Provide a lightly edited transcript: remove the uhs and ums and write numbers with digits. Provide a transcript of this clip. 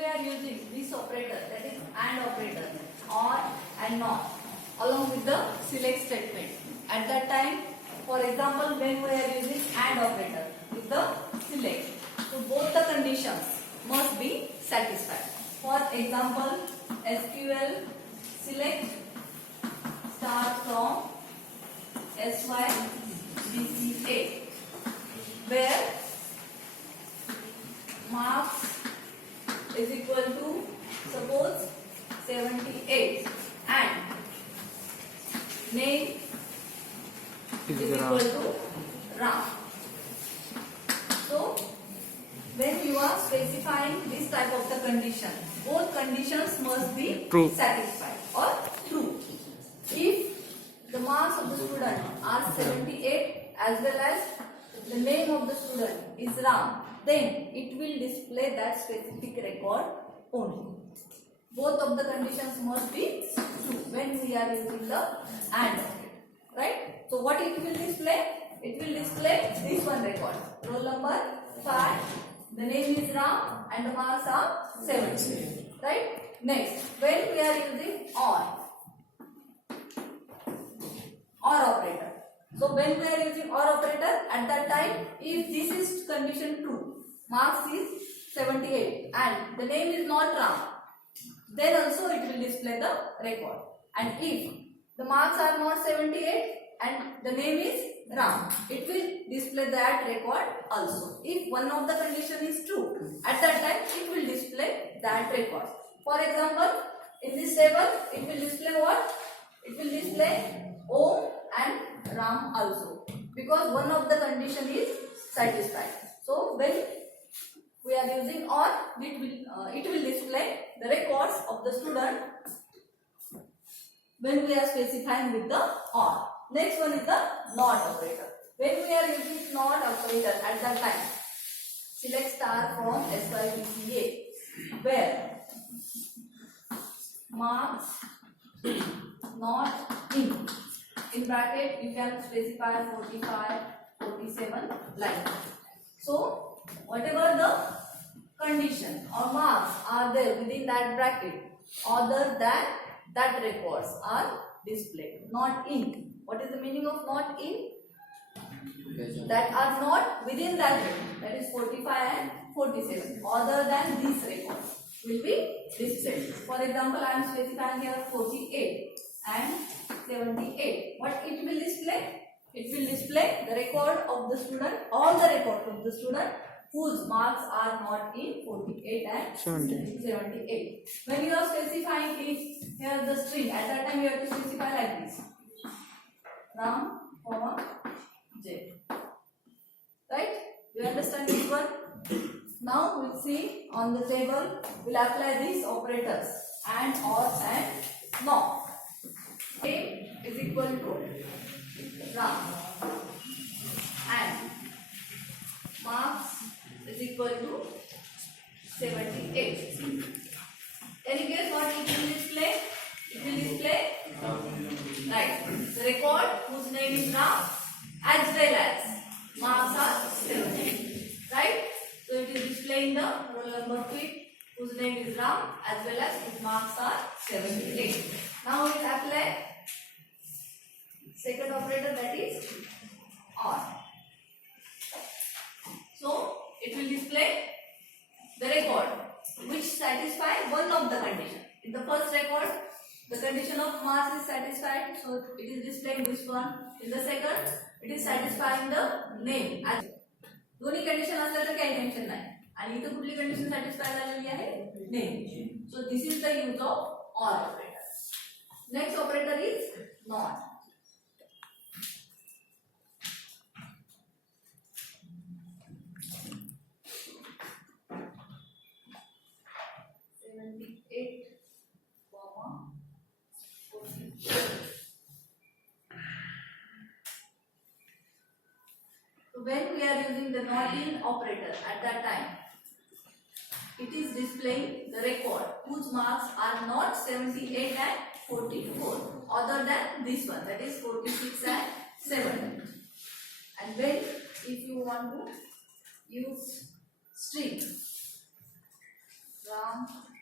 we are using this operator, that is AND operator, or and not, along with the select statement, at that time, for example, when we are using AND operator with the select, so both the conditions must be satisfied. For example, SQL select star from SYBCA, where marks is equal to suppose 78 and name is equal to Ram. So when you are specifying this type of the condition, both conditions must be true, satisfied or true. If the marks of the student are 78 as well as the name of the student is Ram, then it will display that specific record only. Both of the conditions must be true when we are using the AND operator, right? So what it will display? It will display this one record, roll number 5, the name is Ram and the marks are 70, right? Next, when we are using OR operator. So when we are using OR operator, at that time, if this is condition true, marks is 78 and the name is not Ram, then also it will display the record. And if the marks are not 78 and the name is Ram, it will display that record also. If one of the condition is true, at that time it will display that record. For example, in this table, it will display what? It will display Om and Ram also, because one of the condition is satisfied. So when we are using OR, it will display the records of the student when we are specifying with the OR. Next one is the NOT operator. When we are using NOT operator, at that time, select star from SYBCA, where marks not in bracket you can specify 45, 47 like that. So whatever the condition or marks are there within that bracket, other than that records are displayed. Not in. What is the meaning of not in? That are not within that bracket, that is 45 and 47. Other than these records will be displayed. For example, I am specifying here 48 and 78. What it will display? It will display the record of the student, all the records of the student whose marks are not in 48 and 78. When you are specifying it, here the string, at that time you have to specify like this. Ram, J. Right? You understand this one? Now we'll see on the table, we'll apply these operators AND, OR and NOT. A is equal to Ram and marks is equal to 78. Any guess what it will display? It will display right, the record whose name is Ram as well as marks are 70. Right? So it is displaying the roll number 5 whose name is Ram as well as his marks are 78. Now we will apply second operator, that is OR. So it will display the record which satisfy one of the condition. In the first record, the condition of marks is satisfied, so it is displaying this one. In the second, it is satisfying the name. दोन्ही condition असल्या तर काही tension नाही. आणि इथे कुठली condition satisfy झालेली आहे? Name. So this is the use of OR operator. Next operator is NOT. When we are using the NOT in operator, at that time, it is displaying the record whose marks are not 78 and 44, other than this one, that is 46 and 7. And when, if you want to use string, Ram